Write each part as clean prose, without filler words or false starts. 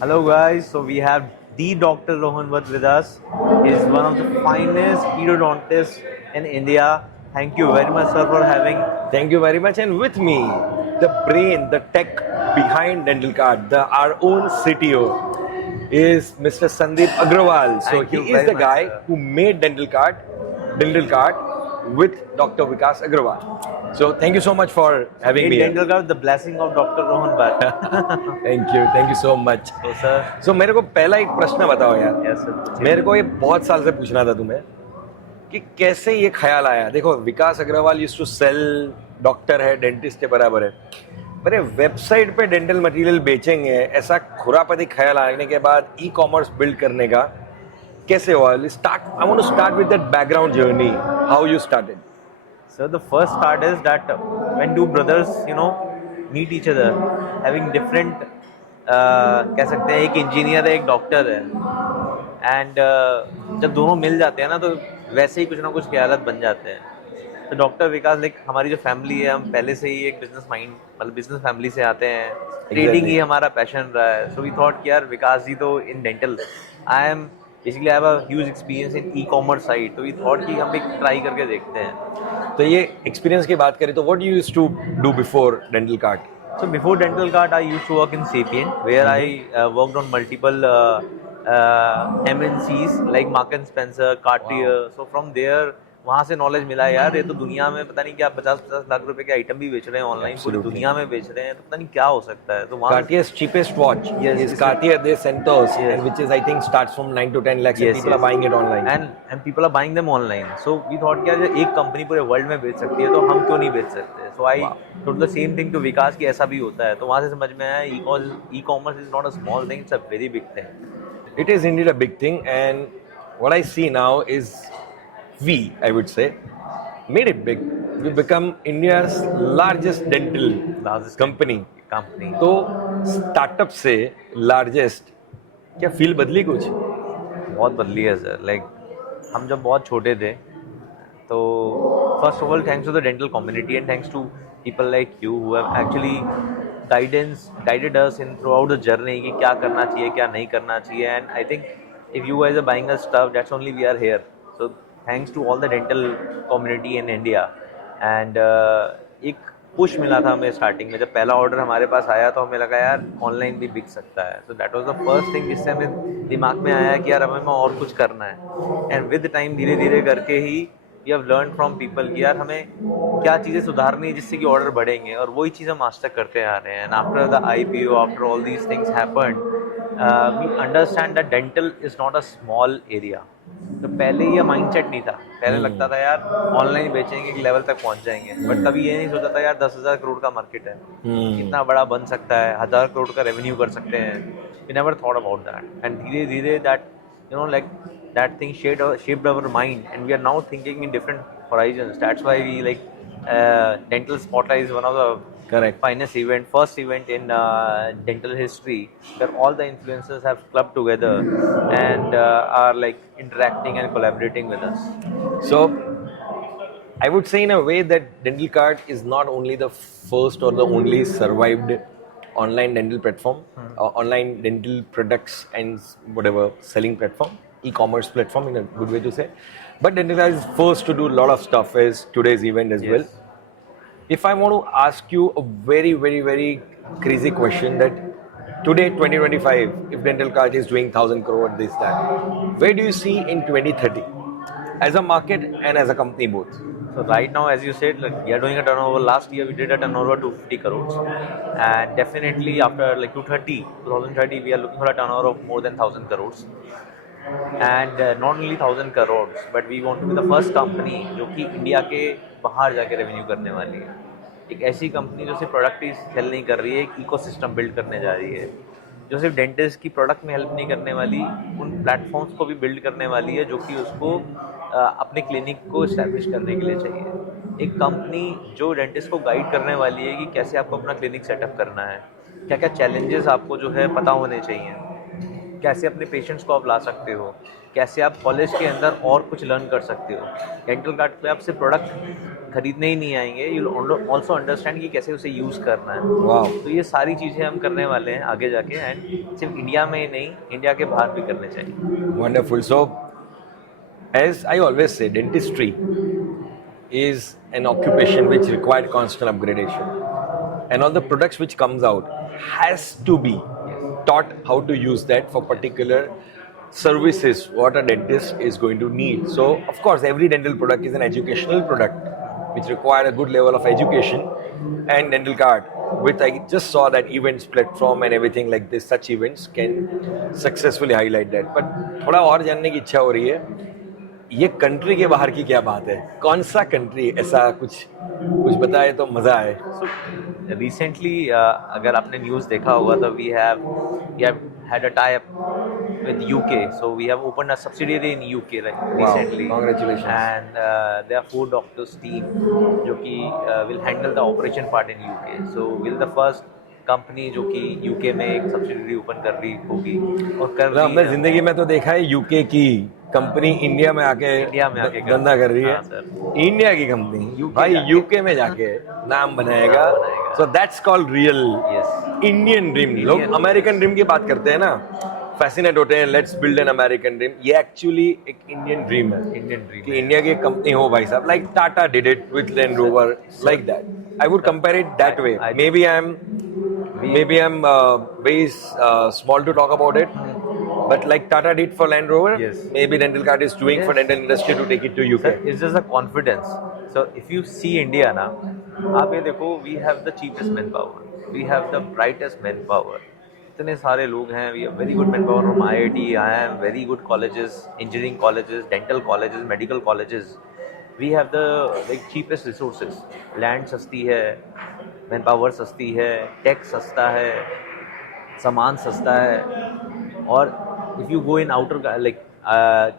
Hello guys, so we have the Dr. Rohan Bhatt with us. He is one of the finest periodontists in India. Thank you very much, sir, for having. Thank you very much. And with me, the brain, the tech behind Dental Card, our own CTO, is Mr. Sandeep Agrawal. So Thank he you is very the much, guy sir. who made Dental Card with Dr. Vikas Agrawal. So thank you so much for having me Made here. dental guard with the blessing of Dr. Rohan Bhatt. Thank you so much. So, sir, So मेरे को पहला एक प्रश्न बताओ यार. yes, sir. पूछिए. मेरे को ये बहुत साल से पूछना था तुम्हें कि कैसे ये ख्याल आया. देखो Vikas Agarwal used to sell, doctor है, डेंटिस्ट के बराबर है, पर वेबसाइट पे डेंटल मटेरियल बेचेंगे ऐसा खुरापती ख्याल आने के बाद ई कॉमर्स बिल्ड करने का कैसे हुआ? I want to start with that background journey, how you started. So the first start is that when two brothers, meet each other, having different, कह सकते हैं एक इंजीनियर है एक डॉक्टर है, एंड जब दोनों मिल जाते हैं ना तो वैसे ही कुछ ना कुछ ख्यालात बन जाते हैं. तो डॉक्टर विकास लाइक हमारी जो फैमिली है, हम पहले से ही एक बिजनेस माइंड मतलब बिजनेस फैमिली से आते हैं. ट्रेडिंग ही हमारा पैशन रहा है. सो वी थॉट कि यार विकास जी तो in dental, I am basically I have a huge experience in e commerce side. तो वी थॉट कि हम एक ट्राई करके देखते हैं. तो ये एक्सपीरियंस की बात करें तो what you used to do before dental card. So before Dental Cart, I used to work in Sapient, where I worked on multiple MNCs like Mark and Spencer, Cartier. Wow. So from there, वहाँ से knowledge मिला यार, ये तो दुनिया में पता नहीं क्या 50-50 लाख रुपए के आइटम भी बेच रहे हैं ऑनलाइन, पूरी दुनिया में बेच रहे हैं, तो पता नहीं क्या हो सकता है. तो वहाँ Cartier's cheapest watch Yes, is yes, Cartier de Santos, Yes. and which is I think starts from 9 to 10 lakhs, Yes, and people yes. are buying it online. and people are buying them online. So we thought कि यार एक company पूरे world में बेच सकती है तो हम क्यों नहीं बेच सकते. So I told the same thing to विकास कि ऐसा भी होता है. तो वहाँ से समझ में आया e commerce is not a small thing, it's a very big thing. It is indeed a big thing, and what I see now is I would say, made it big. We become India's largest dental company. तो startup से largest क्या feel बदली कुछ? बहुत बदली है sir. Like हम जब बहुत छोटे थे तो first of all thanks to the dental community and thanks to people like you who have actually guided us in throughout the journey कि क्या करना चाहिए क्या नहीं करना चाहिए. And I think if you guys are buying a stuff, that's only we are here. So thanks to all the dental community in India. And एक push मिला था हमें स्टार्टिंग में. जब पहला ऑर्डर हमारे पास आया तो हमें लगा यार ऑनलाइन भी बिक सकता है. So that was the first thing जिससे हमें दिमाग में आया कि यार हमें और कुछ करना है. एंड विद टाइम धीरे धीरे करके ही we have learn from people कि यार हमें क्या चीज़ें सुधारनी है जिससे कि ऑर्डर बढ़ेंगे, और वही चीज़ हम आज तक करते आ रहे हैं. And after the IPO, after all these things happened, we understand that dental is not a small area. तो पहले ये माइंडसेट नहीं था. पहले लगता था यार ऑनलाइन बेचेंगे एक लेवल तक पहुंच जाएंगे, बट तभी ये नहीं सोचा था यार 10,000 करोड़ का मार्केट है, कितना बड़ा बन सकता है, 1,000 करोड़ का रेवेन्यू कर सकते हैं. We never thought about that. And धीरे धीरे that like that thing shaped our mind, and we are now thinking in different horizons. That's why we like dental spotlight is one of the finest first event in dental history, where all the influencers have clubbed together and are like interacting and collaborating with us. So I would say in a way that Dental Card is not only the first or the only survived online dental platform, online dental products and whatever selling platform, e-commerce platform in a good way to say, but Dental Card is first to do a lot of stuff as today's event as well. If I want to ask you a very very very crazy question, that today 2025, if Dental Card is doing 1,000 crore this that, where do you see in 2030 as a market and as a company both? So right now, as you said, like, we are doing a turnover. Last year we did a turnover 250 crores, and definitely after like 2030, we are looking for a turnover of more than 1,000 crores. And not only 1,000 crores, but we want to be the first company जो कि India के बाहर जाके revenue करने वाली है. एक ऐसी कंपनी जो सिर्फ प्रोडक्ट ही सेल नहीं कर रही है, एक इकोसिस्टम बिल्ड करने जा रही है, जो सिर्फ डेंटिस्ट की प्रोडक्ट में हेल्प नहीं करने वाली, उन प्लेटफॉर्म्स को भी बिल्ड करने वाली है जो कि उसको अपने क्लिनिक को इस्टेब्लिश करने के लिए चाहिए. एक कंपनी जो डेंटिस्ट को गाइड करने वाली है कि कैसे आपको अपना क्लिनिक सेटअप करना है, क्या क्या चैलेंजेस आपको जो है पता होने चाहिए, कैसे अपने पेशेंट्स को आप ला सकते हो, कैसे आप कॉलेज के अंदर और कुछ लर्न कर सकते हो। डेंटल कार्ड पे आप सिर्फ प्रोडक्ट खरीदने ही नहीं आएंगे, यू ऑल्सो अंडरस्टैंड कि कैसे उसे यूज़ करना है। वाह, तो ये सारी चीज़ें हम करने वाले हैं आगे जाके, एंड सिर्फ इंडिया में ही नहीं, इंडिया के बाहर भी करने चाहिए। wonderful. So, as I always say, dentistry is an occupation which required constant upgradation, and all the products which comes out has to be taught how to use that for particular services what a dentist is going to need. So of course every dental product is an educational product which require a good level of education, and dental card with, I just saw that events platform and everything like this, such events can successfully highlight that. But थोड़ा और जानने की इच्छा हो रही है, ये country के बाहर की क्या बात है, कौन सा कंट्री ऐसा कुछ बताए तो मजा आए। सो रिसेंटली अगर आपने न्यूज़ देखा होगा तो we have had a tie-up with UK, so we have opened a subsidiary in UK recently. Congratulations. And there are 4 doctors team जो कि will handle the operation part in UK. So we'll the first company जो कि UK में एक subsidiary open कर रही होगी और कर रही हमने है। जिंदगी में तो देखा है यूके की कंपनी इंडिया में आके धंधा कर रही है। हाँ, सर। इंडिया की कंपनी भाई जाके। यूके में जाके नाम बनाएगा, so that's called real Yes. Indian dream. लोग Indian अमेरिकन ड्रीम की बात करते हैं ना, फैसिनेट होते हैं, let's build an American dream. ये एक्चुअली एक इंडियन ड्रीम है Indian dream कि इंडिया की कंपनी हो भाई साहब, like Tata did it with land rover, like that. I would compare it that way. maybe I'm very small to talk about it, but like Tata did for Land Rover, Yes. maybe Dental Card is doing for Yes. dental industry to take it to UK. Sir, it's just a confidence. So if you see India ना, आप ये देखो, we have the cheapest manpower, we have the brightest manpower. इतने सारे लोग हैं, we have very good manpower from IIT, IIM, very good colleges, engineering colleges, dental colleges, medical colleges. We have the like cheapest resources. Land सस्ती है, manpower सस्ती है, tech सस्ता है, सामान सस्ता है, और if you go in outer like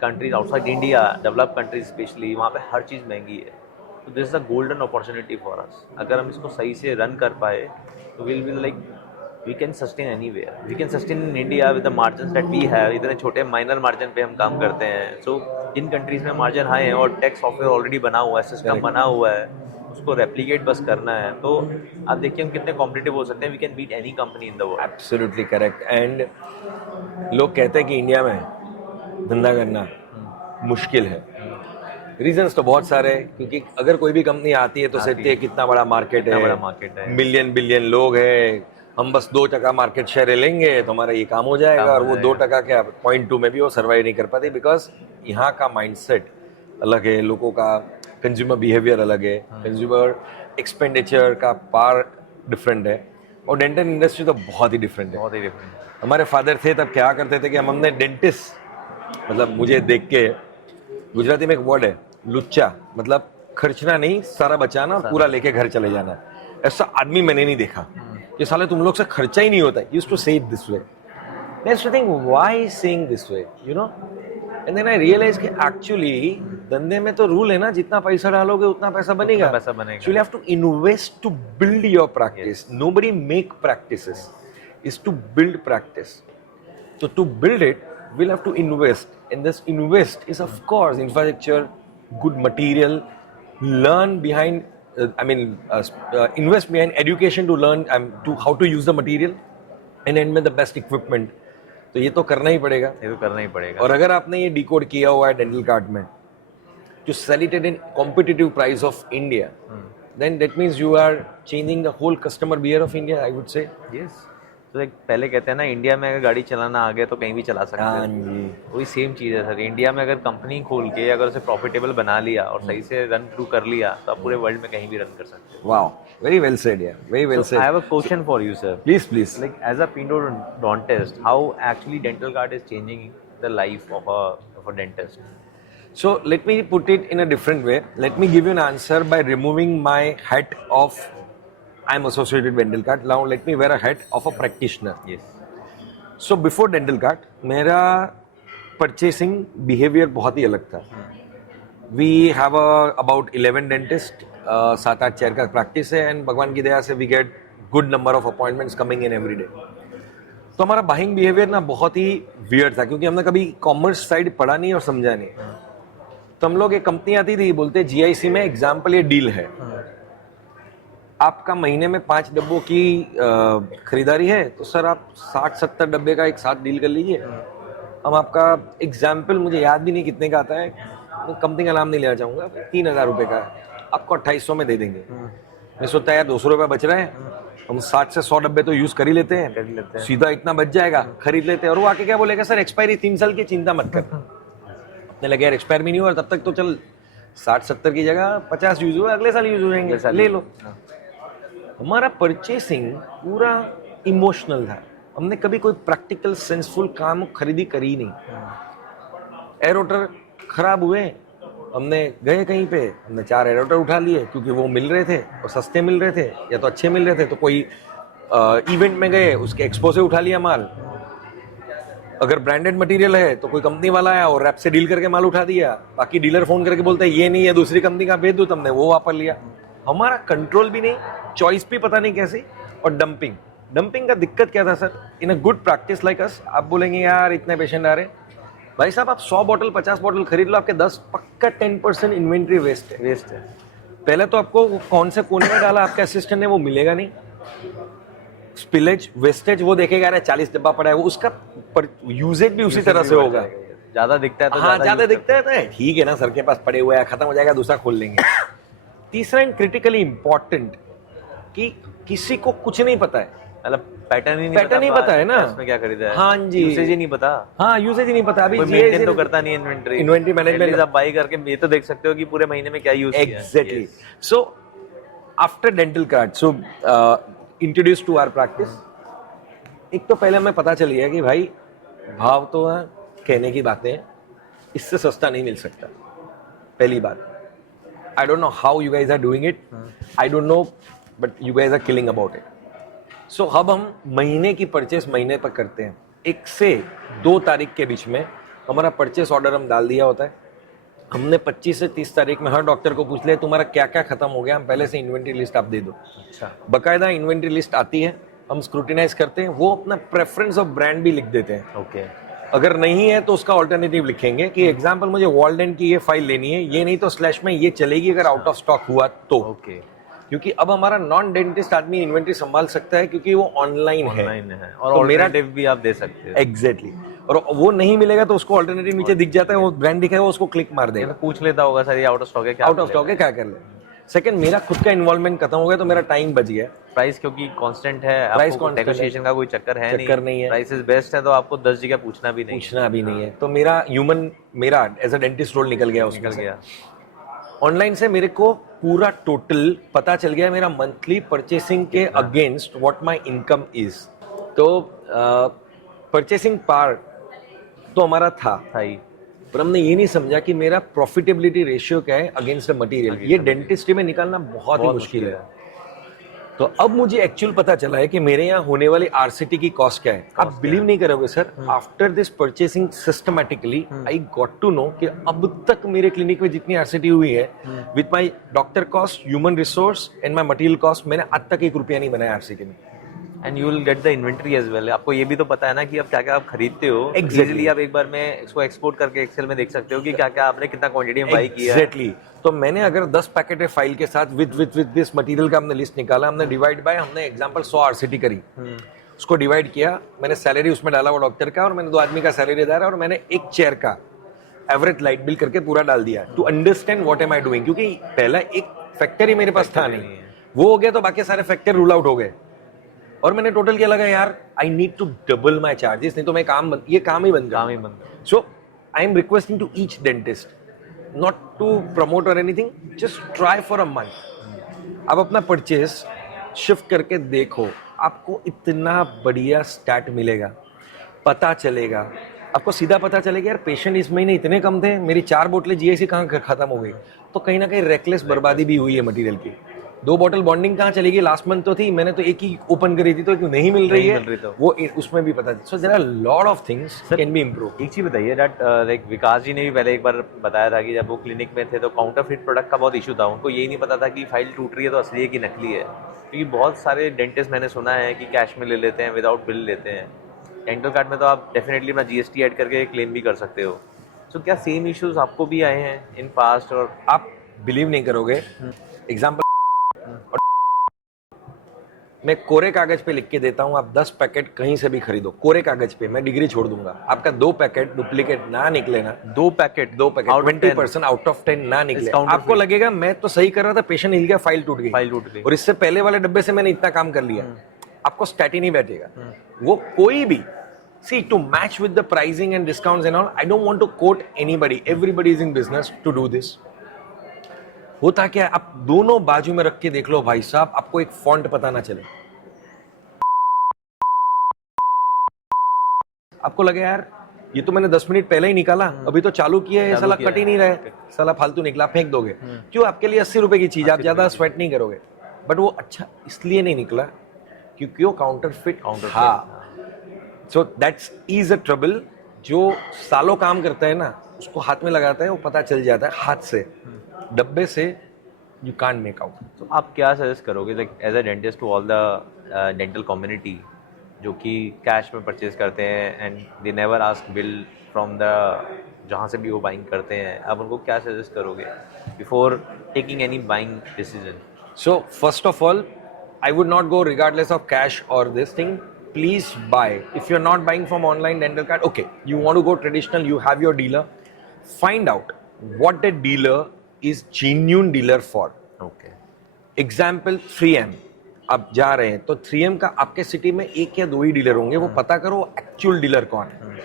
countries outside India, developed countries especially, वहाँ पे हर चीज़ महंगी है। तो this is a golden opportunity for us. अगर हम इसको सही से रन कर पाए तो will like we can sustain anywhere, we can sustain in India with the margin that we have. इतने छोटे माइनर मार्जिन पे हम काम करते हैं। सो इन कंट्रीज में मार्जिन हाई है और टेक सॉफ्टवेयर ऑलरेडी बना हुआ है, सिस्टम बना हुआ है, उसको रेप्लिकेट बस करना है। तो आप देखिए हम कितने कॉम्पिटिटिव हो सकते हैं, we can beat any company in the world. Absolutely correct. And लोग कहते हैं कि इंडिया में धंधा करना मुश्किल है। रीजंस तो बहुत सारे हैं, क्योंकि अगर कोई भी कंपनी आती है तो सोचती है कितना बड़ा मार्केट है, मिलियन बिलियन लोग हैं, हम बस 2% मार्केट शेयर लेंगे तो हमारा ये काम हो जाएगा। और वो 2% क्या 0.2 में भी वो सर्वाइव नहीं कर पाती, बिकॉज यहाँ का माइंडसेट अलग है, लोगों का कंज्यूमर बिहेवियर अलग है, कंज्यूमर एक्सपेंडिचर का पार डिफरेंट है, और डेंटल इंडस्ट्री तो बहुत ही डिफरेंट है। बहुत ही डिफरेंट। हमारे फादर थे तब क्या करते थे कि हम हमने डेंटिस्ट, मतलब मुझे देख के, गुजराती में एक वर्ड है लुच्चा, मतलब खर्चना नहीं, सारा बचाना, पूरा लेके घर चले जाना। ऐसा आदमी मैंने नहीं देखा कि साले तुम लोग से खर्चा ही नहीं होता है। Used to say it this way. I used to think why saying this way, you know, and then I realise कि एक्चुअली धंधे में तो रूल है ना, जितना पैसा डालोगे उतना पैसा बनेगा। पैसा बनेगा। So you have to invest to build your practice. Yes. Nobody make practices. Is to build practice. So to build it, we'll have to invest. And this invest is of course infrastructure, good material, learn behind, invest behind education to learn to how to use the material, and end with the best equipment. तो ये तो करना ही पड़ेगा। ये तो करना ही पड़ेगा। और अगर आपने ये डिकोड किया हुआ है डेंटल कार्ड में, to sell it at a competitive price of India, then that means you are changing the whole customer behavior of India, I would say. Yes. तो एक पहले कहते हैं ना, इंडिया में अगर गाड़ी चलाना आ गया तो कहीं भी चला सकते हैं। वही सेम चीज़ है सर। इंडिया में अगर कंपनी खोल के अगर उसे प्रॉफिटेबल बना लिया और सही से रन थ्रू कर लिया तो आप पूरे वर्ल्ड में कहीं भी रन कर सकते हैं। Wow, very well said, yeah, very well said. I have a question for you, sir. Please. Like as a pendodontist, how actually dental card is changing the life of a dentist? So let me put it in a different way. Let me give you an answer by removing my hat of I'm associated with dental card. Now let me wear a hat of a practitioner. Yes. So before dental card, मेरा purchasing behavior बहुत ही अलग था. We have about 11 dentists, 7-8 chair का practice है, and भगवान की दया से we get good number of appointments coming in every day. तो हमारा बाइंग बिहेवियर ना बहुत ही वियर्ड था, क्योंकि हमने कभी कॉमर्स साइड पढ़ा नहीं और समझा नहीं। तो हम लोग, एक कंपनी आती थी, बोलते जीआईसी में एग्जाम्पल ये डील है, आपका महीने में 5 डब्बों की खरीदारी है, तो सर आप 60-70 डब्बे का एक साथ डील कर लीजिए। हम आपका एग्जाम्पल, मुझे याद भी नहीं कितने का आता है, मैं कंपनी का नाम नहीं लेना चाहूँगा, 3,000 रुपये का आपको 2800 में दे देंगे। मैं सोचता है यार 200 रुपये बच रहे हैं, हम 60 से 100 डब्बे तो यूज़ कर ही लेते हैं, सीधा इतना बच जाएगा, खरीद लेते हैं। और वो आके क्या बोलेगा, सर एक्सपायरी 3 साल की, चिंता मत कर। अपने लगे यार एक्सपायर भी नहीं हुआ, तब तक तो चल 60-70 की जगह 50 यूज हुआ, अगले साल यूज हो जाएंगे, ले लो। हमारा परचेसिंग पूरा इमोशनल था, हमने कभी कोई प्रैक्टिकल सेंसफुल काम खरीदी करी ही नहीं। एरोटर खराब हुए, हमने गए कहीं पे, हमने 4 एरोटर उठा लिए, क्योंकि वो मिल रहे थे और सस्ते मिल रहे थे या तो अच्छे मिल रहे थे। तो कोई इवेंट में गए, उसके एक्सपो से उठा लिया माल। अगर ब्रांडेड मटेरियल है तो कोई कंपनी वाला आया और रैप से डील करके माल उठा दिया। बाकी डीलर फोन करके बोलते हैं ये नहीं है, दूसरी कंपनी का भेज दो, तुमने वो वापर लिया। हमारा कंट्रोल भी नहीं, चॉइस भी पता नहीं कैसी। और डंपिंग का दिक्कत क्या था sir, in a good practice like us, आप बोलेंगे यार इतने पेशेंट आ रहे, भाई साहब आप 100 बॉटल 50 बॉटल खरीद लो, आपके 10 पक्का 10% इन्वेंट्री वेस्ट है। पहले तो आपको कौन से कोने में डाला आपके असिस्टेंट ने वो मिलेगा नहीं, स्पिलेज वेस्टेज वो देखेगा, अरे 40 डब्बा पड़ा है, वो उसका यूजेज भी उसी तरह से होगा। ज्यादा दिखता है तो हाँ, ज्यादा दिखता है तो ठीक है ना, सर के पास पड़े हुए हैं, खत्म हो जाएगा, दूसरा खोल लेंगे। तीसरा एंड क्रिटिकली इंपॉर्टेंट, कि किसी को कुछ नहीं पता है, मतलब पैटर्न ही नहीं पता है ना, इसमें क्या खरीदा है। हाँ जी, यूसेज ही नहीं पता। हाँ, यूसेज ही नहीं पता। अभी मेंटेन तो करता नहीं इन्वेंट्री मैनेजमेंट। आप बाई करके ये तो देख सकते हो कि पूरे महीने में क्या यूज किया है। Exactly. So after dental card, so introduce to our practice, एक तो पहले हमें पता चल गया कि भाई भाव तो है, कहने की बातें, इससे सस्ता नहीं मिल सकता। पहली बात, I don't know how you guys are doing it, I don't know, but you guys are killing about it. So अब हम महीने की परचेस महीने पर करते हैं। 1 से 2 तारीख के बीच में हमारा परचेस ऑर्डर हम डाल दिया होता है। हमने 25 से 30 तारीख में हर डॉक्टर को पूछ लिया तुम्हारा क्या क्या खत्म हो गया, हम पहले से इन्वेंट्री लिस्ट आप दे दो। अच्छा, बकायदा इन्वेंट्री लिस्ट आती है, हम स्क्रूटिनाइज करते हैं, वो अपना प्रेफरेंस ऑफ ब्रांड भी लिख देते हैं। ओके, अगर नहीं है तो उसका ऑल्टरनेटिव लिखेंगे कि एग्जांपल मुझे वॉलडेंट की ये फाइल लेनी है, ये नहीं तो स्लैश में ये चलेगी अगर आउट ऑफ स्टॉक हुआ तो। ओके, क्योंकि अब हमारा नॉन डेंटिस्ट आदमी इन्वेंट्री संभाल सकता है, क्योंकि वो ऑनलाइन है और तो ऑल्टरनेटिव भी आप दे सकते हो। एग्जैक्टली। और वो नहीं मिलेगा तो उसको ऑल्टरनेटिव नीचे दिख जाता है, वो ब्रांड दिखा है, वो उसको क्लिक मार देगा, पूछ लेता होगा सर ये आउट ऑफ स्टॉक है क्या, आउट ऑफ स्टॉक है क्या कर ले। सेकंड, मेरा खुद का इन्वॉल्वमेंट खत्म हो गया तो मेरा टाइम बच गया। प्राइस क्योंकि कांस्टेंट है, प्राइस आपको नेगोशिएशन का कोई चक्कर नहीं है, प्राइस इज बेस्ट है तो आपको 10 जगह पूछना भी नहीं है। तो मेरा एज अ डेंटिस्ट रोल निकल गया। ऑनलाइन से मेरे को पूरा टोटल पता चल गया मेरा मंथली परचेसिंग के against what my income is. तो परचेसिंग पार्ट तो हमारा था ही, पर हमने ये नहीं समझा कि मेरा प्रॉफिटेबिलिटी रेशियो क्या है अगेंस्ट मटेरियल। ये डेंटिस्ट्री में निकालना बहुत ही मुश्किल है। तो अब मुझे एक्चुअल पता चला है कि मेरे यहाँ होने वाली आरसीटी की कॉस्ट क्या है। आप बिलीव नहीं करोगे sir, after this purchasing systematically I got to know कि अब तक मेरे क्लिनिक में जितनी आरसीटी हुई है with my doctor cost, human resource and my material cost, मैंने आज तक 1 रुपया नहीं बनाया आरसीटी में। And you will get the inventory as well. आपको ये भी तो पता है ना कि अब क्या क्या आप खरीदते हो। Exactly. इजीली आप एक बार में इसको एक्सपोर्ट करके एक्सेल में देख सकते हो कि क्या क्या आपने कितना क्वांटिटी में बाई किया है। एग्जैक्टली। तो मैंने अगर 10 पैकेट है फाइल के साथ विद दिस मटेरियल का हमने लिस्ट निकाला, हमने डिवाइड बाय, हमने एग्जांपल 100 आरसीटी करी, उसको डिवाइड किया, मैंने सैलरी उसमें डाला वो डॉक्टर का, और मैंने 2 आदमी का सैलरी डाला, और मैंने 1 चेयर का एवरेज लाइट बिल करके पूरा डाल दिया to understand what am I doing. क्योंकि पहला एक फैक्टर ही मेरे पास था नहीं, वो हो गया तो बाकी सारे फैक्टर रूल आउट हो गए। और मैंने टोटल क्या लगा, यार I need to double my charges, नहीं तो मैं ये काम ही बंद। So I am requesting to each dentist not to promote or anything, just try for a month. आप अपना परचेस शिफ्ट करके देखो, आपको इतना बढ़िया स्टैट मिलेगा, पता चलेगा, आपको सीधा पता चलेगा यार पेशेंट इस महीने इतने कम थे, मेरी 4 बोतलें जीआईसी कहाँ खत्म हो गई। तो कहीं ना कहीं रेकलेस बर्बादी भी हुई है मटेरियल की। 2 बॉटल बॉन्डिंग कहाँ चली गई, लास्ट मंथ तो थी, मैंने तो 1 ही ओपन करी थी, तो नहीं मिल रही है तो वो उसमें भी पता। So there are lot of things can be improve. एक चीज बताइए दैट लाइक विकास जी ने भी पहले एक बार बताया था कि जब वो क्लिनिक में थे तो काउंटरफिट प्रोडक्ट का बहुत इशू था। उनको यही नहीं पता था कि फाइल टूट रही है तो असली है कि नकली है। क्योंकि बहुत सारे डेंटिस्ट मैंने सुना है कि कैश में ले लेते हैं, विदाउट बिल लेते हैं। डेंटल कार्ड में तो आप डेफिनेटली अपना जीएसटी ऐड करके क्लेम भी कर सकते हो. सो क्या सेम इश्यूज आपको भी आए हैं इन पास्ट? और आप बिलीव नहीं करोगे, एग्जाम्पल मैं कोरे कागज पे लिख के देता हूँ, आप 10 पैकेट कहीं से भी खरीदो कोरे कागज पे, मैं डिग्री छोड़ दूंगा. आपका 2 पैकेट डुप्लीकेट ना निकले ना, 2 पैकेट 20% आउट ऑफ 10 ना निकले, आपको लगेगा मैं तो सही कर रहा था, पेशेंट हिल गया, फाइल टूट गई, और इससे पहले वाले डब्बे से मैंने इतना काम कर लिया. आपको स्टैट ही नहीं बैठेगा. वो कोई भी see to match with the pricing and discounts and all, I don't want to quote anybody, everybody is in business to do this. होता क्या है, आप दोनों बाजू में रख के देख लो भाई साहब, आपको एक फॉन्ट पता ना चले. आपको लगे यार ये तो मैंने 10 मिनट पहले ही निकाला, अभी तो चालू किया है, साला कट ही नहीं रहा है, साला फालतू निकला, फेंक दोगे. क्यों? आपके लिए 80 रुपए की चीज, आप ज्यादा स्वेट नहीं करोगे. बट वो अच्छा इसलिए नहीं निकला क्योंकि वो काउंटरफिट. हाँ, so that's is a trouble. जो सालों काम करता है ना, उसको हाथ में लगाता है, वो पता चल जाता है हाथ से, डब्बे से यू कांट मेक आउट. तो आप क्या सजेस्ट करोगे like as a dentist to all the dental community जो कि कैश में परचेज करते हैं and they never ask bill from the जहाँ से भी वो बाइंग करते हैं, आप उनको क्या सजेस्ट करोगे before taking any buying decision? So first of all, I would not go regardless of cash or this thing. Please buy. If you're not buying from online dental card, okay, you want to go traditional, you have your dealer. Find out what the dealer is genuine dealer for. Okay. Example 3M. आप जा रहे हैं तो 3M का आपके city में एक या दो ही डीलर होंगे, वो पता करो एक्चुअल डीलर कौन है.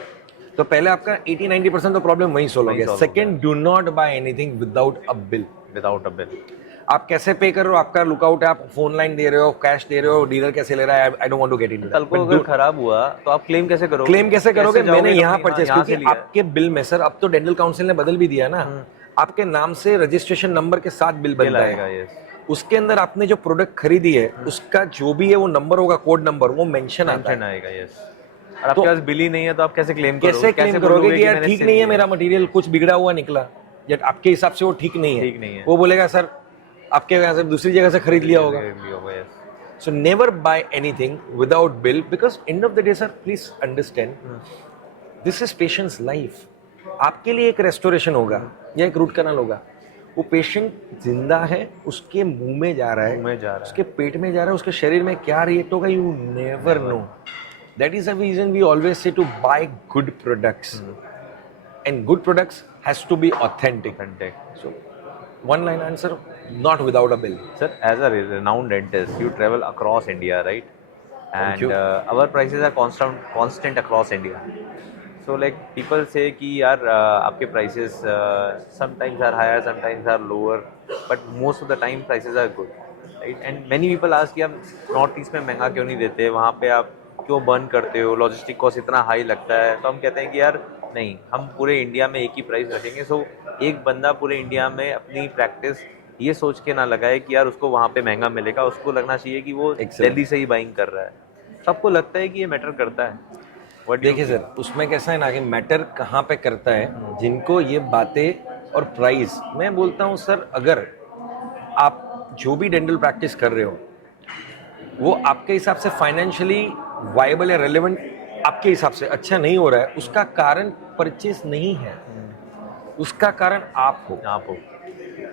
तो पहले आपका 80-90% तो प्रॉब्लम वहीं सोल्व हो गया. Second, do not buy anything without a bill. Without a bill. आप कैसे पे कर रहे हो, आपका लुकआउट है, आप फोन लाइन दे रहे हो, कैश दे रहे हो, डीलर कैसे ले रहा है, I don't want to get into that. कल को अगर खराब हुआ तो आप क्लेम कैसे करोगे? क्लेम कैसे करोगे? मैंने यहाँ परचेज, यहाँ से क्योंकि आपके बिल में सर अब तो डेंटल काउंसिल ने बदल भी दिया ना, आपके नाम से रजिस्ट्रेशन नंबर के साथ बिल बनता है. उसके अंदर आपने जो प्रोडक्ट खरीदी है उसका जो भी है वो नंबर होगा, कोड नंबर, वो मेंशन आएगा. यस. और आपके पास बिल ही नहीं है तो आप कैसे क्लेम करोगे? कैसे करोगे कि यार ठीक नहीं है मेरा मटेरियल, कुछ बिगड़ा हुआ निकला, या आपके हिसाब से वो ठीक नहीं है. वो बोलेगा सर आपके यहाँ से दूसरी जगह से खरीद लिया होगा. So never buy anything without bill, because end of the day sir please understand, this is patient's life. आपके लिए एक रेस्टोरेशन होगा या एक रूट कैनाल होगा, वो पेशेंट जिंदा है, उसके मुंह में जा रहा है, उसके पेट में जा रहा है, उसके शरीर में क्या रिएक्ट होगा, you never know. That is the reason we always say to buy good products, and good products has to be authentic. So one line answer, not without a bill. Sir, as a renowned dentist, you travel across India, right? And our prices are constant across India. So like people say कि यार आपके prices sometimes are higher, sometimes are lower, but most of the time prices are good, right? And many people ask कि आप north east में महंगा क्यों नहीं देते, वहाँ पे आप क्यों बर्न करते हो, लॉजिस्टिक कॉस्ट इतना हाई लगता है. तो हम कहते हैं कि यार नहीं, हम पूरे इंडिया में एक ही प्राइस रखेंगे. सो एक बंदा पूरे इंडिया में अपनी प्रैक्टिस ये सोच के ना लगाए कि यार उसको वहाँ पे महंगा मिलेगा, उसको लगना चाहिए कि वो दिल्ली से ही बाइंग कर रहा है. सबको लगता है कि ये मैटर करता है. देखिए सर, उसमें कैसा है ना कि मैटर कहाँ पे करता है, जिनको ये बातें और प्राइस, मैं बोलता हूँ सर अगर आप जो भी डेंटल प्रैक्टिस कर रहे हो वो आपके हिसाब से फाइनेंशियली वायबल या रेलेवेंट आपके हिसाब से अच्छा नहीं हो रहा है, उसका कारण परचेस नहीं है, उसका कारण आप हो.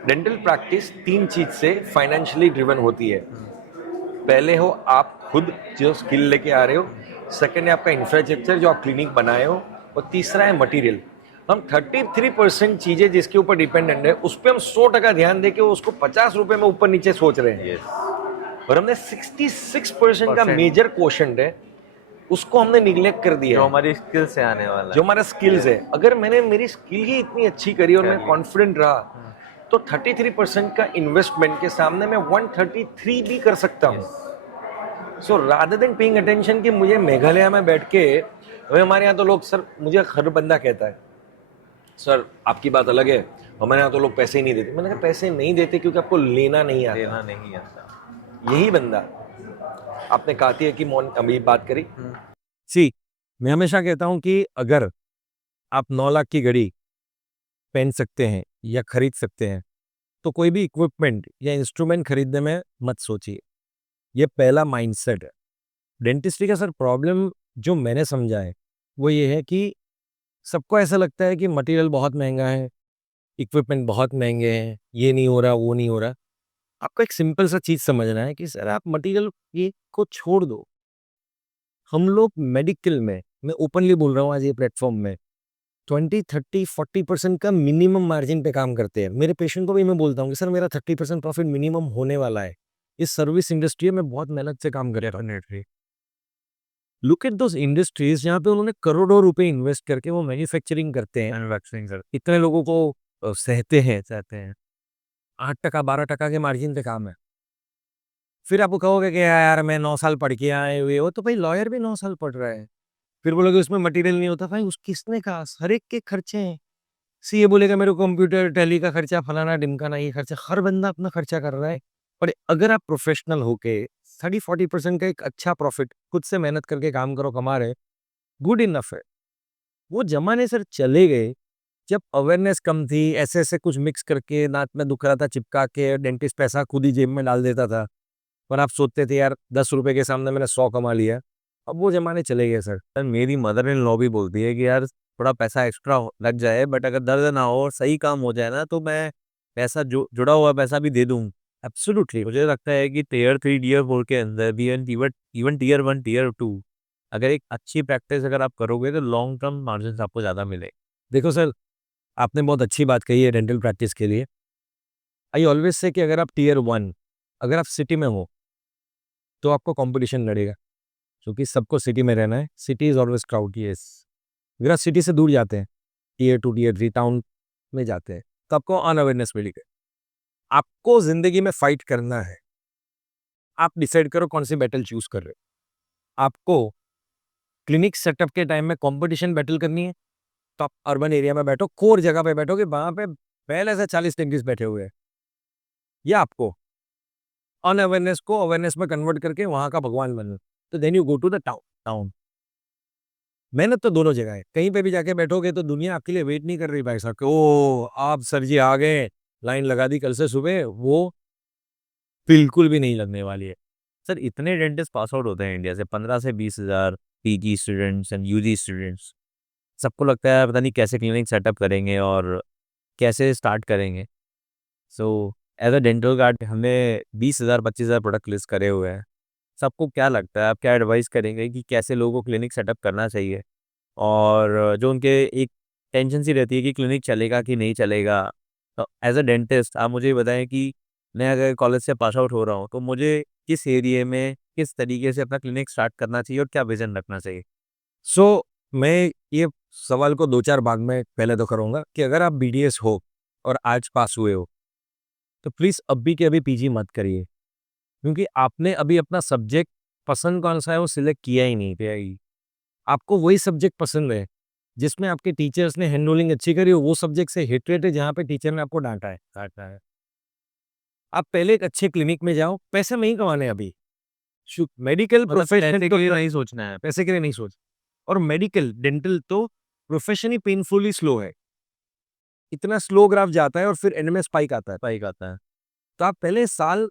डेंटल प्रैक्टिस 3 चीज से फाइनेंशियली ड्रिवन होती है. पहले हो आप खुद जो स्किल लेके आ रहे हो, सेकंड है आपका इंफ्रास्ट्रक्चर जो आप क्लिनिक बनाए हो, और तीसरा है मटेरियल. हम 33% चीजें जिसके ऊपर डिपेंडेंट है उस पर हम 100% ध्यान देके उसको 50 रुपए में ऊपर नीचे सोच रहे हैं. और हमने 66% का मेजर क्वोशंट है उसको हमने निग्लेक्ट कर दिया, जो हमारी स्किल से आने वाला, जो हमारा स्किल्स है. अगर मैंने मेरी स्किल ही इतनी अच्छी करी और मैं कॉन्फिडेंट रहा तो 33% का इन्वेस्टमेंट के सामने मैं 133 भी कर सकता हूँ. So rather than paying attention कि मुझे मेघालय में बैठ के, हमारे यहाँ तो लोग सर, मुझे हर बंदा कहता है सर आपकी बात अलग है, हमारे यहाँ तो लोग पैसे ही नहीं देते. मैंने कहा पैसे नहीं देते क्योंकि आपको लेना नहीं आता. यही बंदा आपने कहा है कि अभी बात करी. मैं हमेशा कहता हूं कि अगर आप 9 लाख की घड़ी पहन सकते हैं या खरीद सकते हैं तो कोई भी इक्विपमेंट या इंस्ट्रूमेंट खरीदने में मत सोचिए. ये पहला माइंडसेट है. डेंटिस्ट्री का सर प्रॉब्लम जो मैंने समझा है वो ये है कि सबको ऐसा लगता है कि मटेरियल बहुत महंगा है, इक्विपमेंट बहुत महंगे हैं, ये नहीं हो रहा, वो नहीं हो रहा। आपको एक सिंपल सा चीज़ समझना है कि सर आप मटेरियल ये को छोड़ दो। हम लोग मेडिकल में, मैं ओपनली बोल रहा हूँ आज ये प्लेटफ़ॉर्म में, 20, 30, 40% का मिनिमम मार्जिन पे काम करते हैं। मेरे पेशेंट को भी मैं बोलता हूँ कि सर मेरा 30% प्रॉफिट मिनिमम होने वाला है। इस सर्विस इंडस्ट्री में बहुत मेहनत से काम कर रहे हैं। लुक एट दोज़ इंडस्ट्रीज़ जहाँ पे उन्होंने करोड़ों रुपए इन्वेस्ट करके वो मैन्युफैक्चरिंग करते हैं। मैन्युफैक्चरिंग सर इतने लोगों को सहते हैं। 8% 12% के मार्जिन पे काम है। फिर आप कहोगे कि यार मैं 9 साल पढ़ के आए हुए हो, तो भाई लॉयर भी 9 साल पढ़ रहा है। फिर बोलोगे उसमें मटेरियल नहीं होता, भाई उस किसने कहा? हर एक के खर्चे हैं। सीए बोलेगा मेरे को कंप्यूटर, टैली का खर्चा, फलाना-ढिमकाना ये खर्चा, हर बंदा अपना खर्चा कर रहा है। पर अगर आप प्रोफेशनल होके 30-40% का एक अच्छा प्रॉफिट खुद से मेहनत करके काम करो, कमा रहे, गुड इनफ है। वो ज़माने सर चले गए, जब अवेयरनेस कम थी, ऐसे-ऐसे कुछ मिक्स करके दाँत में दुख रहा था चिपका के डेंटिस्ट पैसा खुद ही जेब में डाल देता था। पर आप सोचते थे यार ₹10 के सामने मैंने 100 कमा लिया। अब वो ज़माने चले गए सर। सर मेरी मदर इन लॉ भी बोलती है कि यार थोड़ा पैसा एक्स्ट्रा लग जाए बट अगर दर्द ना हो और सही काम हो जाए ना तो मैं पैसा जो जुड़ा हुआ पैसा भी दे दूँ। एब्सोल्युटली मुझे लगता है कि टियर 3 टियर 4 के अंदर भी and even even tier 1 tier 2 अगर एक अच्छी प्रैक्टिस अगर आप करोगे तो लॉन्ग टर्म मार्जिन्स आपको ज़्यादा मिले। देखो सर, आपने बहुत अच्छी बात कही है डेंटल प्रैक्टिस के लिए। आई ऑलवेज़ से कि अगर आप टियर 1 अगर आप सिटी में हो, तो आपको कॉम्पिटिशन लड़ेगा। क्योंकि सबको सिटी में रहना है। City is always crowdy yes. अगर आप सिटी से दूर जाते हैं, टियर 2, टियर 3 टाउन में जाते हैं, तो आपको अनअवेयरनेस मिलेगी। आपको ज़िंदगी में फाइट करना है। आप डिसाइड करो कौन सी बैटल चूज़ कर रहे हो। आपको क्लिनिक सेटअप के टाइम में कॉम्पिटिशन बैटल करनी है, तो आप अर्बन एरिया में बैठो, कोर जगह पे बैठो कि वहाँ पे पहले से 40 डेंटिस्ट बैठे हुए हैं। या आपको अनअवेयरनेस को अवेयरनेस में कन्वर्ट करके वहाँ का भगवान बनना। तो then you go to the town town. मेहनत तो दोनों जगह है। कहीं पे भी जाके बैठोगे तो दुनिया आपके लिए वेट नहीं कर रही भाई साहब कि ओह! आप सर जी आ गए, लाइन लगा दी कल से सुबह, वो बिल्कुल भी नहीं लगने वाली है। सर इतने डेंटिस्ट पास आउट होते हैं इंडिया से 15 से 20,000 PG students and UG students. सबको लगता है पता नहीं कैसे क्लिनिक सेटअप करेंगे और कैसे स्टार्ट करेंगे। So as a dental guard हमने 20,000 25,000 प्रोडक्ट लिस्ट करे हुए हैं। सबको क्या लगता है आप क्या एडवाइस करेंगे कि कैसे लोगों को क्लिनिक सेटअप करना चाहिए? और जो उनके एक टेंशन सी रहती है कि क्लिनिक चलेगा कि नहीं चलेगा। तो एज़ अ डेंटिस्ट आप मुझे ये बताएँ कि मैं अगर कॉलेज से पास आउट हो रहा हूँ, तो मुझे किस एरिये में, किस तरीके से अपना क्लिनिक स्टार्ट करना चाहिए और क्या विज़न रखना चाहिए? सो मैं ये सवाल को 2-4 भाग में पहले तो करूँगा कि अगर आप बीडीएस हो और आज पास हुए हो, तो प्लीज़ अभी के अभी पीजी मत करिए। क्योंकि आपने अभी अपना सब्जेक्ट पसंद कौन-सा है वो सिलेक्ट किया ही। आपको वही सब्जेक्ट पसंद है, जिसमें आपके टीचर्स ने हैंड रोलिंग अच्छी करी हो, वो सब्जेक्ट से हेट्रेट है जहाँ पे टीचर ने आपको डाँटा है। आप पहले एक अच्छे क्लिनिक में जाओ, पैसे नहीं कमाने अभी। मेडिकल प्रोफेशन के लिए नहीं सोचना है, पैसे के लिए नहीं सोच और मेडिकल, डेंटल तो प्रोफेशन ही पेनफुली स्लो है। इतना स्लो ग्राफ जाता है और फिर एंड में स्पाइक आता है। तो आप पहले साल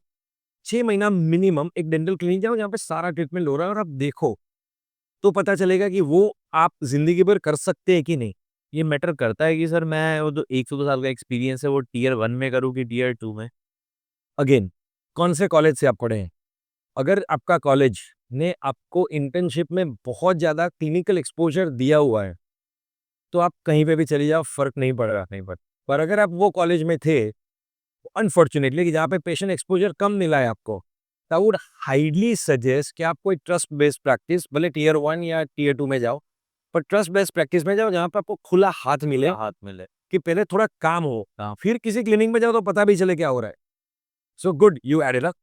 6 महीना मिनिमम एक डेंटल क्लिनिक जाओ जहाँ पे सारा ट्रीटमेंट हो रहा है और आप देखो, तो पता चलेगा कि वो आप ज़िंदगी भर कर सकते हैं कि नहीं। ये मैटर करता है कि सर मैं वो जो 1 से 2 साल का एक्सपीरियंस है वो टियर 1 में करूँ कि टियर 2 में। अगेन, कौन से कॉलेज से आप पढ़े हैं? अगर आपका कॉलेज ने आपको इंटर्नशिप में बहुत ज़्यादा क्लिनिकल एक्सपोज़र दिया हुआ है, तो आप कहीं पे भी चले जाओ, फ़र्क नहीं पड़ रहा कहीं पर। पर अगर आप वो कॉलेज में थे अनफॉर्चुनेटली कि जहाँ पे पेशेंट एक्सपोज़र कम मिला है आपको, तो आई वुड हाइली सजेस्ट कि आप कोई ट्रस्ट बेस्ड प्रैक्टिस भले टियर 1 या टियर 2 में जाओ, पर ट्रस्ट बेस्ड प्रैक्टिस में जाओ जहाँ पे आपको खुला हाथ मिले कि पहले थोड़ा काम हो, फिर किसी क्लिनिक में जाओ तो पता भी चले क्या हो रहा है। So good you added up,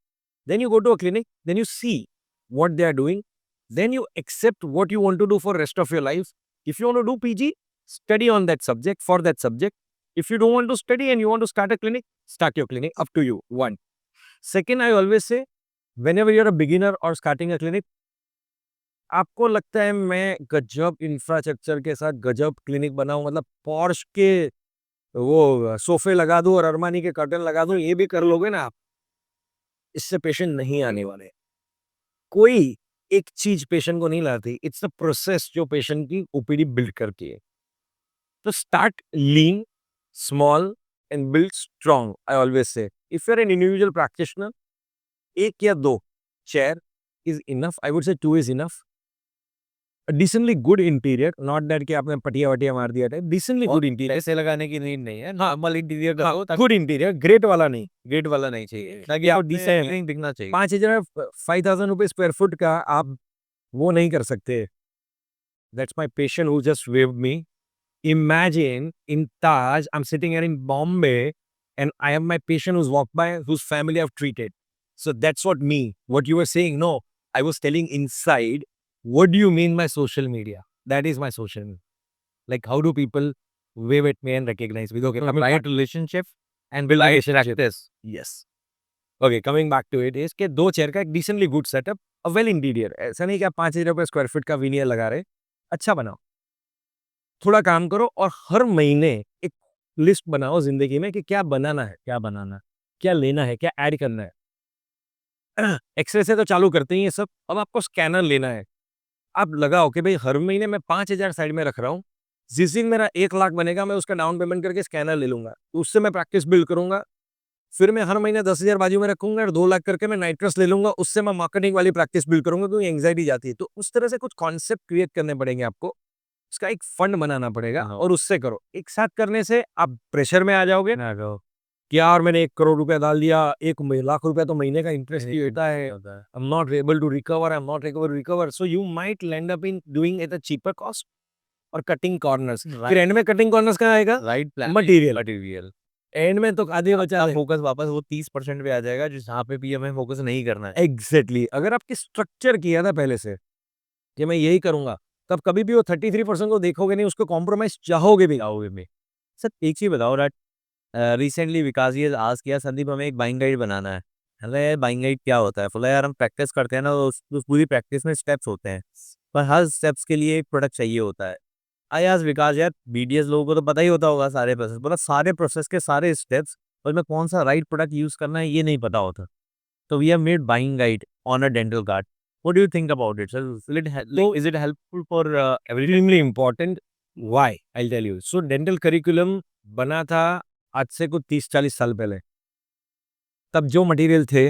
then you go to a clinic, then you see what they are doing, then you accept what you want to do for rest of your life. If you want to do PG, study on that subject for that subject. If you don't want to study and you want to start a clinic, start your clinic. Up to you. One. Second, I always say, whenever you're a beginner or starting a clinic, आपको लगता है मैं गजब infrastructure के साथ गजब clinic बनाऊं मतलब पॉर्श के वो सोफे लगा दूं और अरमानी के कर्टन लगा दूं, ये भी कर लोगे ना आप, इससे पेशेंट नहीं आने वाले। कोई एक चीज पेशेंट को नहीं लाती, इट्स द प्रोसेस जो पेशेंट की ओपीडी बिल्ड करती है. तो start lean, small and build strong. I always say if you are an individual practitioner, एक या दो chair is enough. I would say 2 is enough. Decently good interior, not that कि आपने पटिया वटिया मार दिया था. डिसेंटली गुड इंटीरियर, पैसे लगाने की नीड नहीं है, नॉर्मल इंटीरियर का हो, गुड इंटीरियर, ग्रेट वाला नहीं. ग्रेड वाला नहीं चाहिए, ताकि आपको आप decent डिसेंट दिखना चाहिए. 5,000 ₹5,000 स्क्वायर फुट का आप वो नहीं कर सकते. That's my patient who just waived me. Imagine in Taj, I'm sitting here in Bombay, and I have my patient who's walked by, whose family I've treated. So that's what me. What you were saying, no, I was telling inside. What do you mean by social media? That is my social media. Like, how do people wave at me and recognize me? Okay, coming Right back, relationship and build right relationship. practice. Yes. Okay, coming back to it is कि 2 chair का एक decently good setup, a well interior. ऐसा नहीं कि आप 5,000 रुपए square feet का veneer लगा रहे. अच्छा बनाओ. थोड़ा काम करो और हर महीने एक लिस्ट बनाओ जिंदगी में कि क्या बनाना है, क्या लेना है, क्या ऐड करना है. एक्सरे से तो चालू करते ही ये सब. अब आपको स्कैनर लेना है. आप लगाओ कि भाई हर महीने मैं 5,000 साइड में रख रहा हूँ. जिस दिन मेरा 1 लाख बनेगा मैं उसका डाउन पेमेंट करके स्कैनर ले लूंगा. उससे मैं प्रैक्टिस बिल्ड करूंगा. फिर मैं हर महीने 10,000 बाजू में रखूंगा और 2 लाख करके मैं नाइट्रस ले लूंगा. उससे मैं मार्केटिंग वाली प्रैक्टिस बिल्ड करूंगा क्योंकि एंग्जाइटी जाती है. तो उस तरह से कुछ कॉन्सेप्ट क्रिएट करने पड़ेंगे आपको. उसका एक फंड बनाना पड़ेगा और उससे करो. एक साथ करने से आप प्रेशर में आ जाओगे कि यार मैंने 1 करोड़ रुपया डाल दिया, 1 लाख रुपया तो महीने का इंटरेस्ट ही होता है. I am not able to recover, I am not able to recover. So you might land up in doing at a cheaper cost और कटिंग कॉर्नर्स. फिर एंड में कटिंग कॉर्नर्स कहाँ आएगा? Right plan, material. एंड में तो आधे बचा focus वापस वो 30% पे आ जाएगा जहाँ पे भी हमें फोकस नहीं करना है. एग्जैक्टली. अगर आपकी स्ट्रक्चर किया था पहले से कि मैं यही करूंगा, तब कभी भी वो 33% को देखोगे नहीं, उसको कॉम्प्रोमाइज चाहोगे भी. सर एक चीज बताओ दैट रिसेंटली विकास जी आज किया, संदीप हमें एक बाइंग गाइड बनाना है. यार बाइंग गाइड क्या होता है? बोला यार हम प्रैक्टिस करते हैं ना, उस पूरी प्रैक्टिस में स्टेप्स होते हैं, पर हर स्टेप्स के लिए एक प्रोडक्ट चाहिए होता है. आई आज विकास यार बीडीएस लोगों को तो पता ही होता होगा सारे प्रोसेस, बोला सारे प्रोसेस के सारे स्टेप्स और में कौन सा राइट प्रोडक्ट यूज करना है ये नहीं पता होता. तो we have made buying guide on a dental card. What do you think about it, sir? Is it helpful for everyone? Extremely important. Why? I'll tell you. So dental curriculum बना था आज से कुछ 30-40 साल पहले. तब जो मटेरियल थे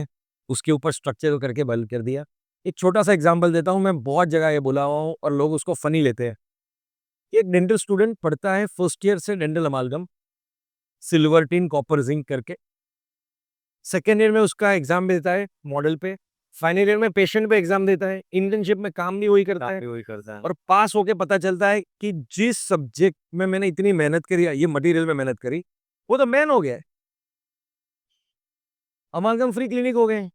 उसके ऊपर स्ट्रक्चर करके बंद कर दिया. एक छोटा सा एग्जांपल देता हूँ, मैं बहुत जगह ये बोला हुआ हूँ और लोग उसको फनी लेते हैं. एक डेंटल स्टूडेंट पढ़ता है फर्स्ट ईयर से dental अमालगम, silver tin copper zinc करके. सेकेंड ईयर में उसका एग्जाम देता है मॉडल पे. फाइनल ईयर में पेशेंट पे एग्जाम देता है. इंटर्नशिप में काम भी वही करता है और पास होके पता चलता है कि जिस सब्जेक्ट में मैंने इतनी मेहनत करी, ये मटेरियल में मेहनत करी, वो तो मैन हो गया है. अमालगम फ्री क्लिनिक हो गए.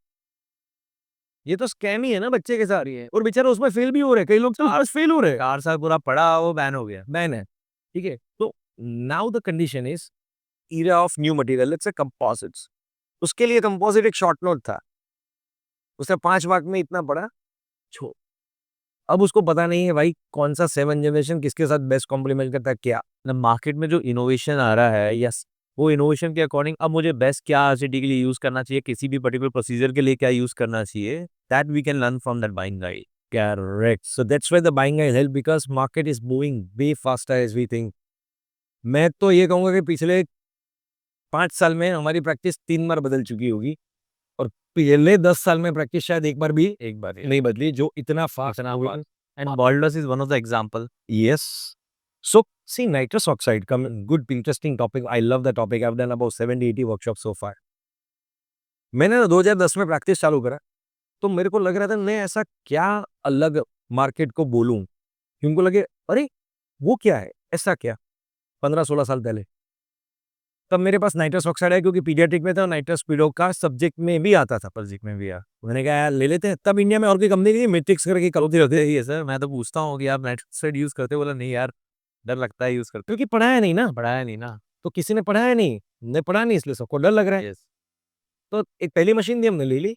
ये तो स्कैम ही है ना बच्चे के साथ. और बेचारा उसमें फेल भी हो रहे हैं. कई लोग तो आज फेल हो रहे हैं. 4 साल पूरा पढ़ा वो बैन हो गया. बैन है. ठीक है. तो now the condition is era of new material, let's say composites. उसके लिए कंपोजिट एक शॉर्ट नोट था, उसने 5 मार्क में इतना पढ़ा, छो. अब उसको पता नहीं है भाई कौन सा 7 जनरेशन किसके साथ बेस्ट कॉम्प्लीमेंट करता है क्या. मार्केट में जो इनोवेशन आ रहा है, यस, वो इनोवेशन के अकॉर्डिंग अब मुझे बेस्ट क्या आरसीटी के लिए यूज करना चाहिए, किसी भी पर्टिकुलर प्रोसीजर के लिए क्या यूज करना चाहिए, that we can learn from that buying guide. Correct. So that's why the buying guide help because market is moving way faster as we think. मैं तो ये कहूँगा कि पिछले 5 साल में हमारी प्रैक्टिस 3 बार बदल चुकी होगी और पहले 10 साल में प्रैक्टिस शायद एक बार नहीं बदली, जो इतना फास्ट हुआ. And bolds is one of the example. Yes. So see nitrous oxide, come good interesting topic. I love the topic. I've done about 70-80 workshops so far. मैंने 2010 में प्रैक्टिस चालू करा तो मेरे को लग रहा था मैं ऐसा क्या अलग मार्केट को बोलूं कि उनको लगे अरे वो क्या है, ऐसा क्या. 15-16 साल पहले तब मेरे पास नाइट्रस ऑक्साइड है क्योंकि पीडियाट्रिक में था. नाइट्रस पीडो का सब्जेक्ट में भी आता था, प्रोजेक्ट में भी आया. मैंने कहा यार ले लेते हैं. तब इंडिया में और कोई कंपनी नहीं, मैट्रिक्स करके करती रहती है. सर मैं तो पूछता हूँ कि आप नेट यूज करते हो? बोला नहीं यार डर लगता है यूज करते. क्योंकि पढ़ाया नहीं ना. तो किसी ने पढ़ाया नहीं, पढ़ा नहीं, इसलिए सबको डर लग रहा है. तो एक पहली मशीन थी, हमने ले ली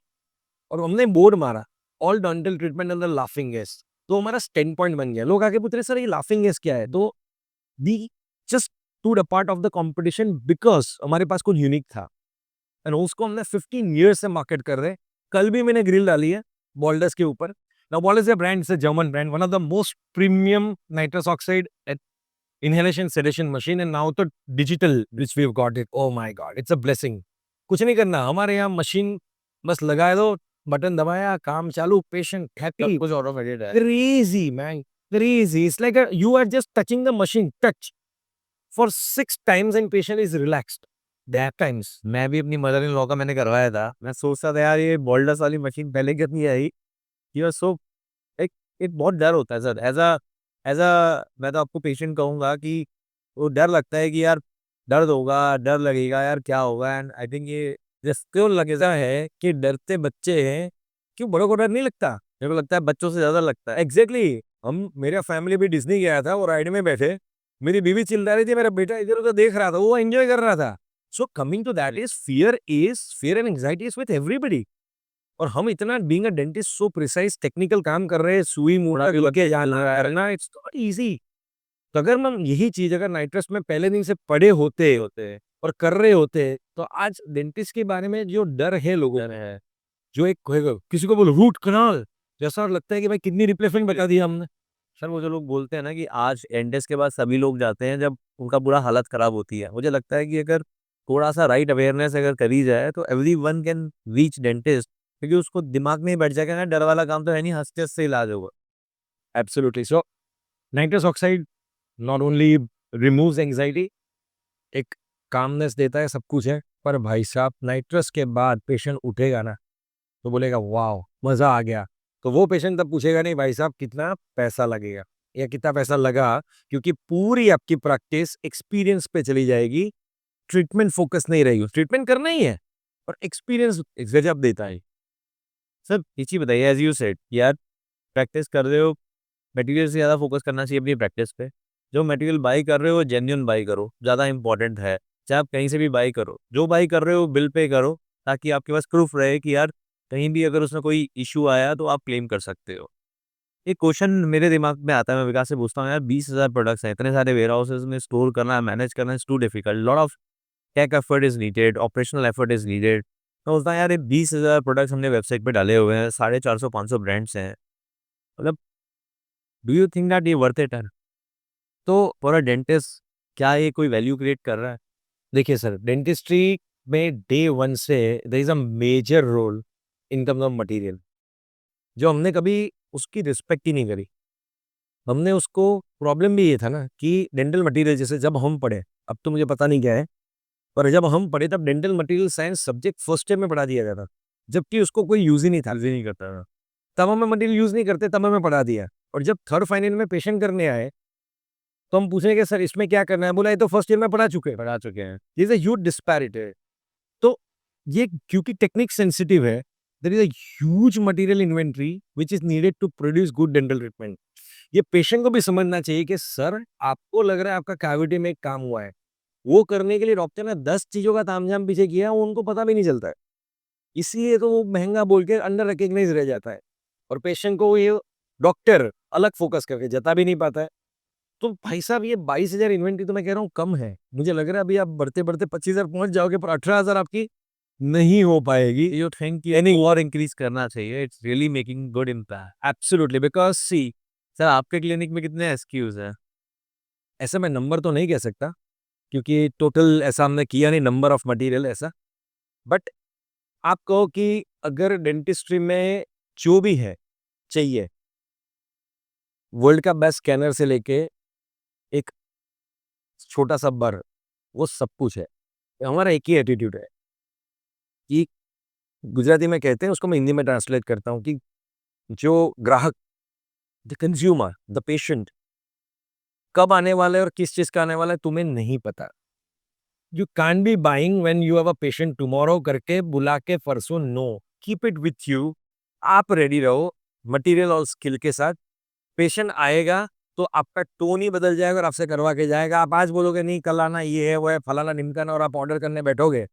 और हमने बोर्ड मारा all dental treatment under laughing gas. तो हमारा स्टैंड पॉइंट बन गया. लोग आके पूछ रहे सर ये लाफिंग गैस क्या है. तो we just to the part of the competition because हमारे पास कुछ यूनिक था एंड उसको हमने 15 ईयर्स से मार्केट कर रहे हैं. कल भी मैंने ग्रिल डाली है बॉल्डर्स के ऊपर. Now, what is the brand? It's a German brand, one of the most premium nitrous oxide inhalation sedation machine, and now the digital which we've got it. Oh my God, it's a blessing. कुछ नहीं करना, हमारे यहाँ machine बस लगा दो, button दबाया, काम चालू, पेशेंट हैप्पी. कुछ ऑटोमेटेड है. Crazy, man. Crazy. It's like you are just touching the machine, touch for 6 times and patient is relaxed. That times. मैं भी अपनी मदर इन लॉ का मैंने करवाया था. मैं सोचता था यार ये बोल्डस वाली मशीन पहले कितनी आई. ये सो एक बहुत डर होता है सर. एज अ मैं तो आपको पेशेंट कहूँगा कि वो डर लगता है कि यार दर्द होगा, डर लगेगा यार क्या होगा. एंड आई थिंक ये क्यों लगता है कि डरते बच्चे हैं, क्यों बड़ों को डर नहीं लगता. मेरे को लगता है बच्चों से ज्यादा लगता है. एग्जैक्टली. हम मेरा फैमिली भी डिज्नी गया था और राइड में बैठे, मेरी बीवी चिल्ला रही थी, मेरा बेटा इधर उधर देख रहा था, वो एंजॉय कर रहा था. So coming to that is fear and anxiety is with everybody. और हम इतना being a dentist so precise technical काम कर रहे हैं, सुई मुड़ा लगे जाना, इट्स नॉट इजी. तो अगर हम यही चीज अगर नाइट्रस में पहले दिन से पढ़े होते और कर रहे होते, तो आज डेंटिस्ट के बारे में जो डर है लोगों में है, जो एक किसी को बोलो रूट कनाल, जैसा लगता है कि भाई किडनी रिप्लेसमेंट बता दिया हमने. सर वो जो लोग बोलते हैं ना कि आज एंडेस के बाद सभी लोग जाते हैं जब उनका बुरा हालत खराब होती है. मुझे लगता है कि अगर थोड़ा सा राइट अवेयरनेस अगर करी जाए तो every one can reach dentist, क्योंकि उसको दिमाग में ही बैठ जाएगा ना डर वाला काम तो है नहीं, हंसते हंसते इलाज होगा. Absolutely. So nitrous oxide not only removes anxiety, एक कामनेस देता है, सब कुछ है. पर भाई साहब नाइट्रस के बाद पेशेंट उठेगा ना तो बोलेगा वाह मजा आ गया. तो वो पेशेंट तब पूछेगा नहीं भाई साहब कितना पैसा लगेगा या कितना पैसा लगा, क्योंकि पूरी आपकी प्रैक्टिस एक्सपीरियंस पे चली जाएगी. ट्रीटमेंट फोकस नहीं रहेगी. ट्रीटमेंट करना ही है और एक्सपीरियंस गजब देता है. सर एक चीज बताइए, एज यू सेड यार प्रैक्टिस कर रहे हो, मटेरियल से ज़्यादा फोकस करना चाहिए अपनी प्रैक्टिस पे. जो मटेरियल बाई कर रहे हो जेन्युइन बाई करो, ज़्यादा इंपॉर्टेंट है. चाहे आप कहीं से भी बाई करो, जो बाई कर रहे हो बिल पे करो, ताकि आपके पास प्रूफ रहे कि यार कहीं भी अगर उसमें कोई इशू आया तो आप क्लेम कर सकते हो. एक क्वेश्चन मेरे दिमाग में आता है, मैं विकास से पूछता हूँ यार 20,000 प्रोडक्ट्स हैं, इतने सारे वेयर हाउसेज में स्टोर करना, मैनेज करना is too difficult. Lot of tech effort is needed, operational effort is needed. तो बोलता है यार ये 20,000 प्रोडक्ट्स हमने वेबसाइट पे डाले हुए हैं, 450-500 ब्रांड्स हैं, मतलब डू यू थिंक दैट ये वर्थ इट है? तो फॉर अ डेंटिस्ट क्या ये कोई वैल्यू क्रिएट कर रहा है? देखिए सर, डेंटिस्ट्री में डे वन से there is a major role in terms of material, जो हमने कभी उसकी रिस्पेक्ट ही नहीं करी. हमने उसको प्रॉब्लम भी ये था ना कि डेंटल मटेरियल जैसे जब हम पढ़े, अब तो मुझे पता नहीं क्या है, पर जब हम पढ़े तब dental material science subject first year में पढ़ा दिया गया था, जबकि उसको कोई यूज ही नहीं था. यूज ही नहीं करता था. तब हमें मटेरियल यूज नहीं करते, तब हमें पढ़ा दिया. और जब थर्ड फाइनल में पेशेंट करने आए तो हम पूछेंगे सर इसमें क्या करना है, बोला ये तो फर्स्ट ईयर में पढ़ा चुके हैं. पढ़ा चुके हैं. This is a huge disparity. तो ये क्योंकि टेक्निक सेंसिटिव है, there is a huge material inventory which is needed to produce good dental treatment. ये पेशेंट को भी समझना चाहिए कि सर आपको लग रहा है आपका कैविटी में एक काम हुआ है, वो करने के लिए डॉक्टर ने 10 चीजों का तामझाम पीछे किया, वो उनको पता भी नहीं चलता है. इसलिए तो वो महंगा बोल के अंडर रिकग्नाइज रह जाता है और पेशेंट को ये डॉक्टर अलग फोकस करके जता भी नहीं पाता है. तो भाई साहब ये 22,000 इन्वेंटरी तो मैं कह रहा हूँ कम है. मुझे लग रहा है अभी आप बढ़ते बढ़ते 25,000 पहुंच जाओगे, पर 18,000 आपकी नहीं हो पाएगी. यू थिंक एनी और इंक्रीज करना चाहिए? It's really making good impact. Absolutely. Because see, sir आपके क्लिनिक में कितने एसक्यूज हैं? ऐसा मैं नंबर तो नहीं कह सकता क्योंकि टोटल ऐसा हमने किया नहीं नंबर ऑफ मटेरियल ऐसा. बट आप कहो कि अगर डेंटिस्ट्री में जो भी है चाहिए, वर्ल्ड का बेस्ट स्कैनर से लेके एक छोटा सा बर, वो सब कुछ है. हमारा एक ही एटीट्यूड है कि गुजराती में कहते हैं, उसको मैं हिंदी में ट्रांसलेट करता हूँ कि जो ग्राहक, द कंज्यूमर, द पेशेंट कब आने वाला है और किस चीज का आने वाला है तुम्हें नहीं पता. You can be buying when you have a patient tomorrow करके बुला के परसों. No, keep it with you. आप रेडी रहो मटेरियल और स्किल के साथ. पेशेंट आएगा तो आपका टोन ही बदल जाएगा और आपसे करवा के जाएगा. आप आज बोलोगे नहीं कल आना, ये है वो है फलाना निमकाना, और आप ऑर्डर करने बैठोगे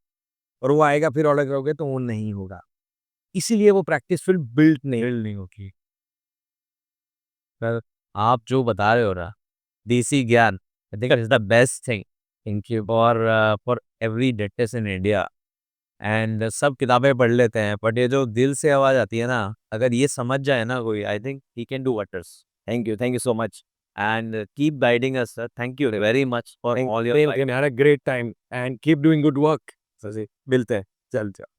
और वो आएगा फिर ऑर्डर करोगे तो वो नहीं होगा. इसीलिए वो प्रैक्टिस फील्ड बिल्ड नहीं होगी. सर आप जो बता रहे हो ना, देसी ज्ञान, I think is the best thing. Thank you for every dentist in India. And सब किताबें पढ़ लेते हैं, बट ये जो दिल से आवाज़ आती है ना, अगर ये समझ जाए ना कोई, I think he can do wonders. Thank you so much and keep guiding us sir, thank you very much for all your had a great time and keep doing good work. Sir ji, मिलते हैं, चल चल।